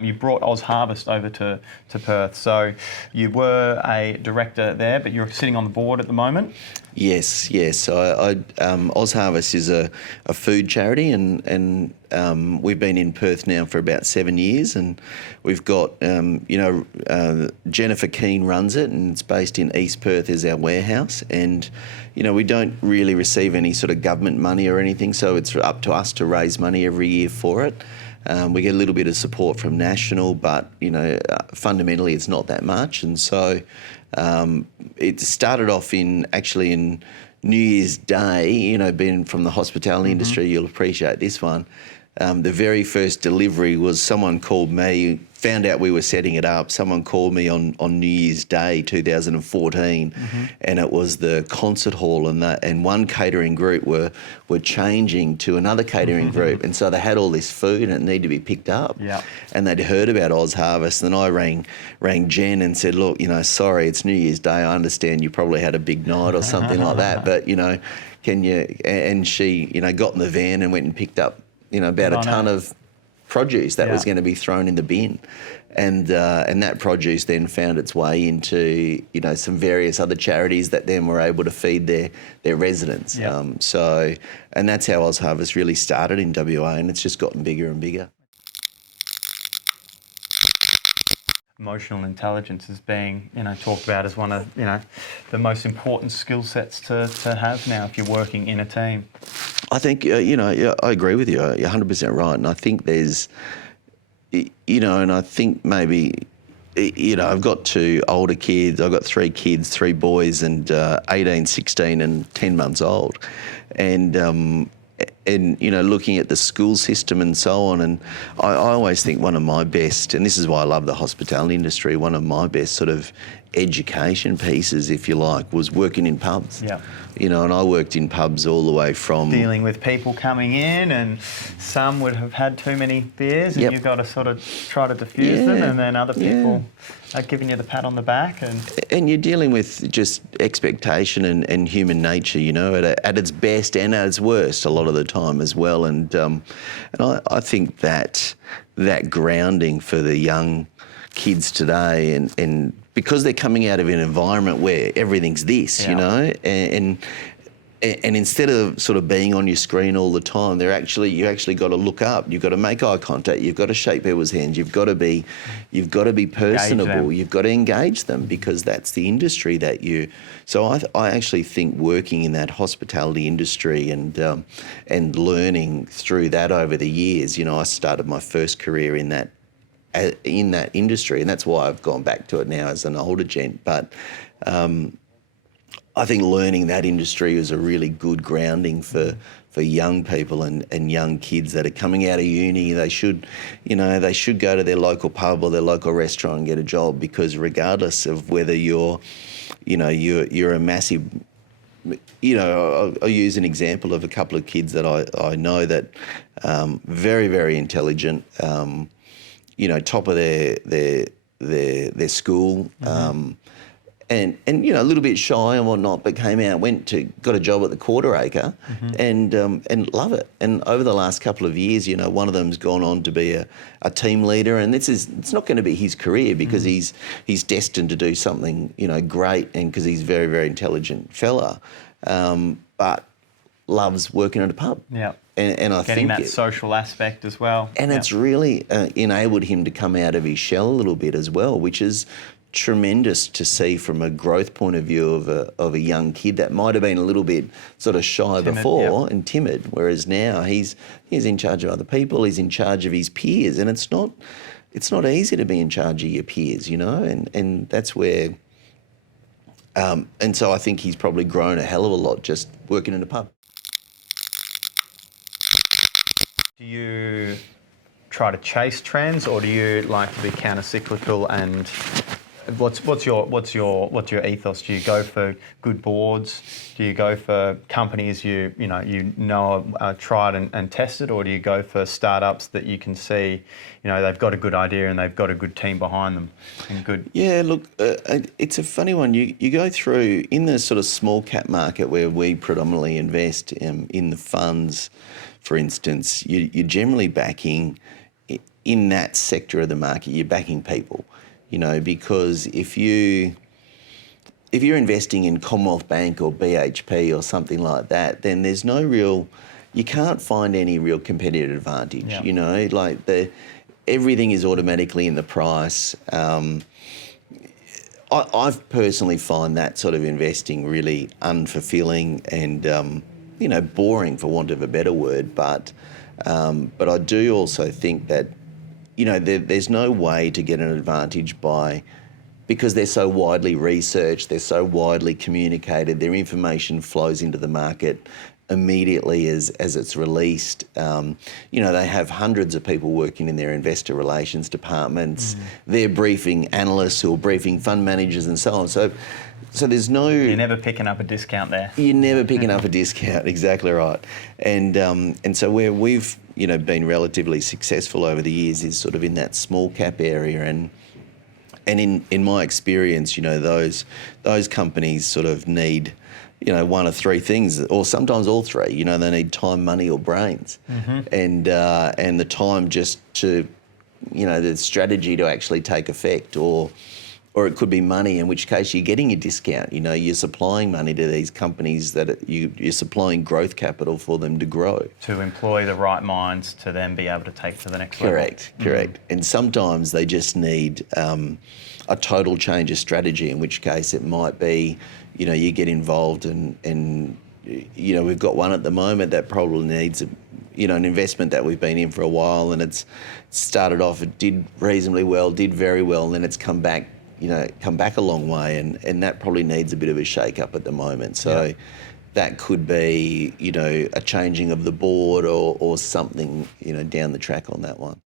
You brought Ausharvest over to Perth, so you were a director there, but you're sitting on the board at the moment. Yes. Ausharvest is a food charity, and we've been in Perth now for about 7 years, and we've got Jennifer Keane runs it, and it's based in East Perth as our warehouse, and we don't really receive any sort of government money or anything, so it's up to us to raise money every year for it. We get a little bit of support from national, but fundamentally it's not that much, and so it started off in New Year's Day. Being from the hospitality industry, you'll appreciate this one. The very first delivery was someone called me, found out we were setting it up. Someone called me on New Year's Day 2014, and it was the concert hall, and one catering group were changing to another catering group, and so they had all this food and it needed to be picked up. And they'd heard about Ausharvest, and I rang Jen and said, look, sorry, it's New Year's Day. I understand you probably had a big night or something like that, but can you? And she got in the van and went and picked up about a ton of produce that was going to be thrown in the bin, and that produce then found its way into some various other charities that then were able to feed their residents. And that's how Ausharvest really started in WA, and it's just gotten bigger and bigger. Emotional intelligence is being talked about as one of the most important skill sets to have now if you're working in a team. I think I agree with you. You're 100% right, and I think there's and I think maybe I've got two older kids. I've got three kids, three boys, and 18, 16, and 10 months old, and looking at the school system and so on, and I always think one of my best, and this is why I love the hospitality industry, one of my best sort of education pieces, if you like, was working in pubs. And I worked in pubs all the way from... Dealing with people coming in, and some would have had too many beers, and you've got to sort of try to diffuse them, and then other people are giving you the pat on the back. And you're dealing with just expectation and human nature, at its best and at its worst a lot of the time as well. And I think that grounding for the young kids today, and because they're coming out of an environment where everything's this, and instead of sort of being on your screen all the time, you actually got to look up. You've got to make eye contact. You've got to shake people's hands. You've got to be personable. You've got to engage them, because that's the industry that you. So I actually think working in that hospitality industry and learning through that over the years. I started my first career in that industry, and that's why I've gone back to it now as an older gent. But I think learning that industry is a really good grounding for young people and young kids that are coming out of uni. They should go to their local pub or their local restaurant and get a job, because regardless of whether you're a massive, I'll use an example of a couple of kids that I know that very, very intelligent, top of their school, and a little bit shy and whatnot, but came out, got a job at the Quarter Acre, and love it. And over the last couple of years, one of them's gone on to be a team leader, and it's not going to be his career, because he's destined to do something great, and because he's a very, very intelligent fella, but loves working at a pub. And I getting think that social aspect as well. And it's really enabled him to come out of his shell a little bit as well, which is tremendous to see from a growth point of view of a young kid that might have been a little bit sort of shy before and timid, whereas now he's in charge of other people, he's in charge of his peers, and it's not easy to be in charge of your peers, and that's where and so I think he's probably grown a hell of a lot just working in a pub. Do you try to chase trends, or do you like to be counter-cyclical? And what's your ethos? Do you go for good boards? Do you go for companies you know are tried and tested, or do you go for startups that you can see, they've got a good idea and they've got a good team behind them and good? Yeah, look, it's a funny one. You go through in the sort of small cap market where we predominantly invest in the funds. For instance, you're generally backing in that sector of the market, you're backing people, you know, because if you're investing in Commonwealth Bank or BHP or something like that, then there's no real, you can't find any real competitive advantage, Yeah. you know, like everything is automatically in the price. I've personally find that sort of investing really unfulfilling and, you know, boring for want of a better word. But I do also think that, you know, there's no way to get an advantage because they're so widely researched, they're so widely communicated, their information flows into the market immediately as it's released. You know, they have hundreds of people working in their investor relations departments. They're briefing analysts who are briefing fund managers and so on. So there's no... You're never picking up a discount there. You're never picking up a discount, exactly right. And so where we've, you know, been relatively successful over the years is sort of in that small cap area. And in my experience, you know, those companies sort of need, you know, one of three things, or sometimes all three. You know, they need time, money, or brains, and the time just to, you know, the strategy to actually take effect, or it could be money, in which case you're getting a discount. You know, you're supplying money to these companies that you're supplying growth capital for them to grow. To employ the right minds to then be able to take to the next level. Correct. And sometimes they just need a total change of strategy, in which case it might be, you know, you get involved and you know, we've got one at the moment that probably needs you know, an investment that we've been in for a while, and it's started off, it did reasonably well, did very well, and then it's come back a long way, and that probably needs a bit of a shake-up at the moment. So that could be, you know, a changing of the board or something, you know, down the track on that one.